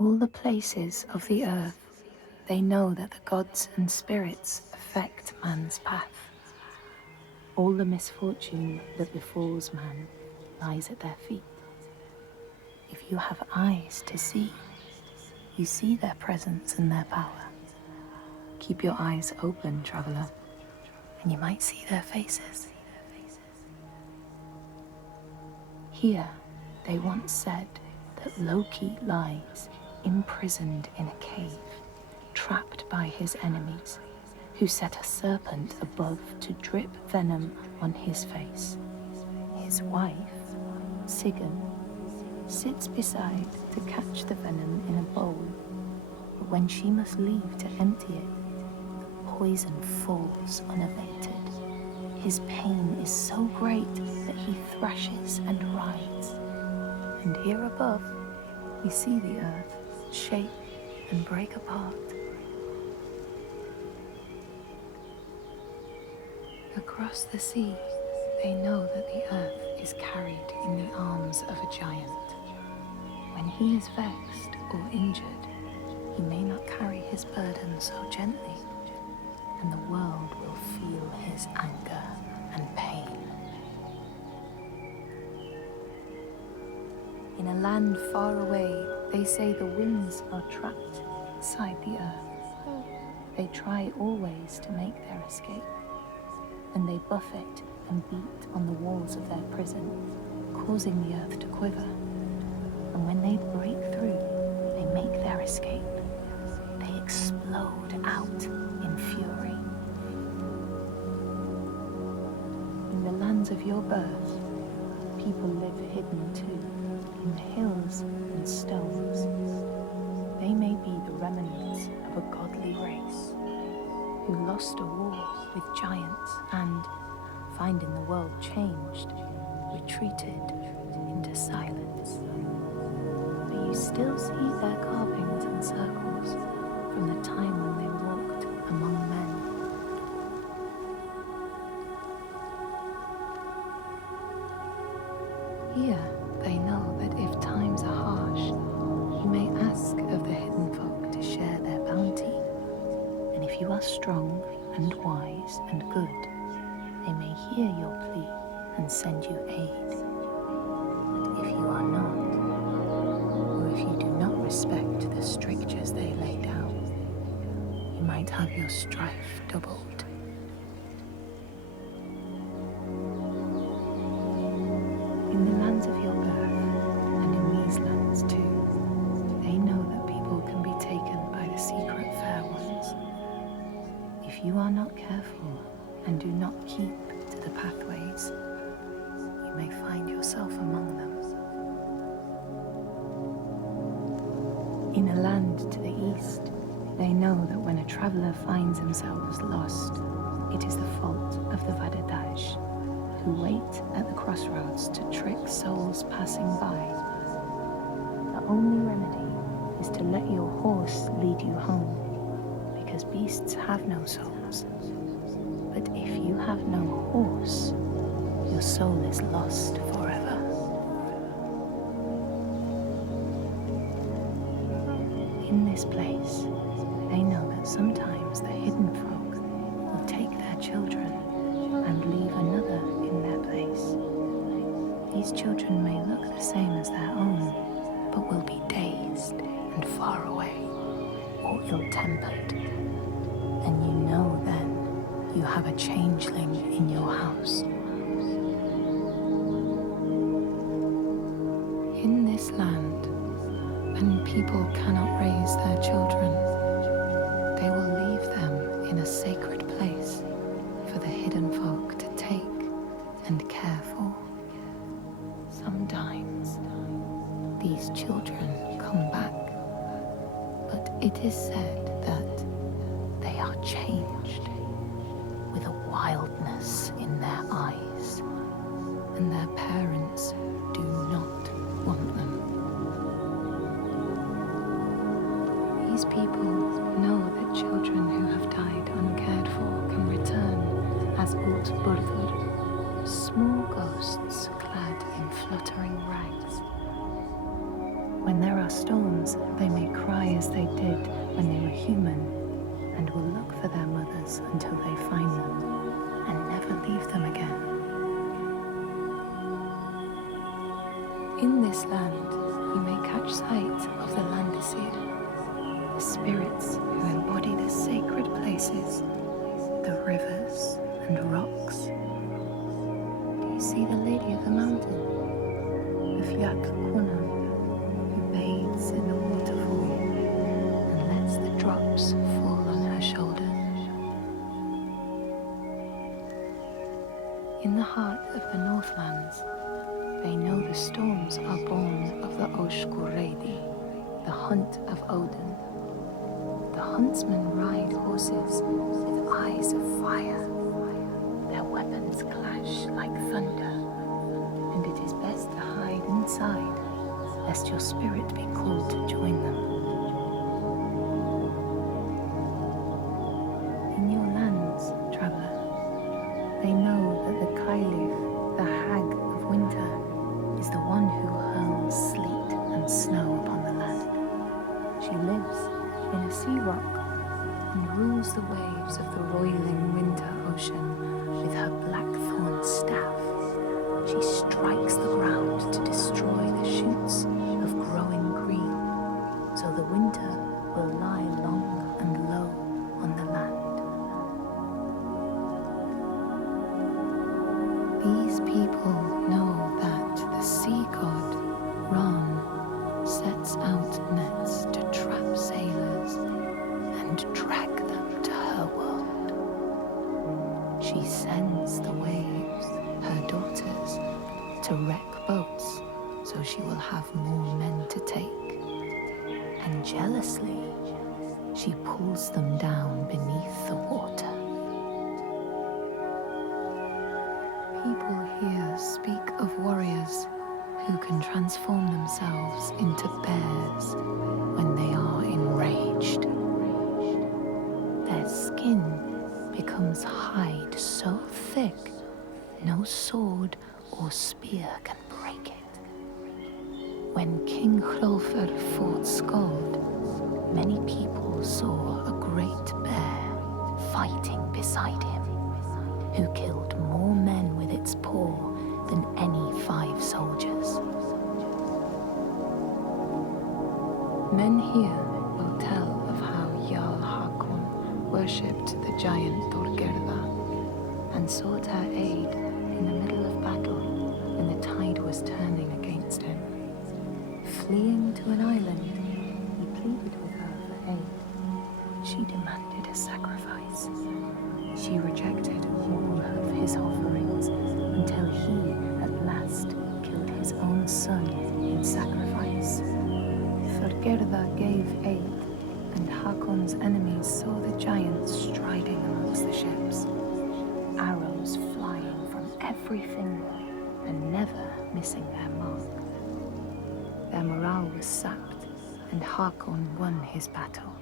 all the places of the earth, they know that the gods and spirits affect man's path. All the misfortune that befalls man lies at their feet. If you have eyes to see, you see their presence and their power. Keep your eyes open, traveler, and you might see their faces. Here, they once said that Loki lies imprisoned in a cave, trapped by his enemies, who set a serpent above to drip venom on his face. His wife, Sigyn, sits beside to catch the venom in a bowl, but when she must leave to empty it, the poison falls unabated. His pain is so great that he thrashes and writhes. And here above, we see the earth shake and break apart. Across the sea, they know that the earth is carried in the arms of a giant. When he is vexed or injured, he may not carry his burden so gently, and the world will feel his anger and pain. In a land far away, they say the winds are trapped inside the earth. They try always to make their escape, and they buffet and beat on the walls of their prison, causing the earth to quiver. And when they break through, they make their escape. They explode out in fury. In the lands of your birth, people live hidden too, in the hills and stones. They may be the remnants of a godly race, who lost a war with giants and, finding the world changed, retreated into silence. But you still see their carvings and circles from the time when they walked among men. Here they know that if times are harsh, you may ask of the hidden folk to share their bounty. And if you are strong and wise and good, they may hear your plea and send you aid. But if you are not, or if you do not respect the strictures they lay down, you might have your strife doubled. In the lands of your birth, and in these lands too, they know that people can be taken by the secret fair ones. If you are not careful and do not keep to the pathways, you may find yourself among them. In a land to the east, they know that when a traveler finds themselves lost, it is the fault of the Vadadash, who wait at the crossroads to trick souls passing by. The only remedy is to let your horse lead you home, because beasts have no souls. But if you have no horse, your soul is lost forever. In this place, they know that sometimes the hidden folk will take their children and leave another in their place. These children may look the same as their own, but will be dazed and far away, or ill-tempered. And you know then you have a changeling in your house. In this land, when people cannot raise their children, they will leave them in a sacred place for the hidden folk to take and care for. Sometimes these children come back, but it is said that they are changed, with a wildness in their eyes, and their parents do not want them. These people know that children who have died uncared for can return as Ult-Burdur, small ghosts clad in fluttering rags. When there are are storms, they may cry as they did when they were human, and will look for their mothers until they find them, and never leave them again. In this land, you may catch sight of the Landesir, the spirits who embody the sacred places, the rivers and rocks. Do you see the Lady of the Mountain, the Fiat Kuna, who bathes in the waterfall and lets the drops fall on her shoulders? In the heart of the Northlands, they know the storms are born of the Oshkuredi, the hunt of Odin. The huntsmen ride horses with eyes of fire. Their weapons clash like thunder, and it is best to hide inside, lest your spirit be called to join them. In your lands, traveler, they know that the Kailif, the hag of winter, is the one who hurls sleet and snow upon the land. She lives in a sea rock and rules the waves of the roiling winter ocean with her blackthorn staff. She strikes the ground to destroy the shoots of growing green, so the winter will lie long and low on the land. These people know that the sea god, Ran, sets out nets to trap sailors and drag them to her world. She sends the waves, her daughters, to wreck boats so she will have more men to take. And jealously, she pulls them down beneath the water. People here speak of warriors who can transform themselves into bears when they are enraged. Their skin becomes hide so thick no sword or spear can break it. When King Hrolfr fought Skald, many people saw a great bear fighting beside him, who killed more men with its paw than any 5 soldiers. Men here will tell of how Jarl Hakon worshipped the giant Thorgerða and sought her aid in the middle of battle when the tide was turning against him. Fleeing to an island, he pleaded with her for aid. She demanded a sacrifice. She rejected all of his offerings until he at last killed his own son in sacrifice. Thorgerða gave aid, and Hakon's enemies saw the giants striding amongst the ships, arrows flying from every finger and never missing their mark. Their morale was sapped, and Hakon won his battle.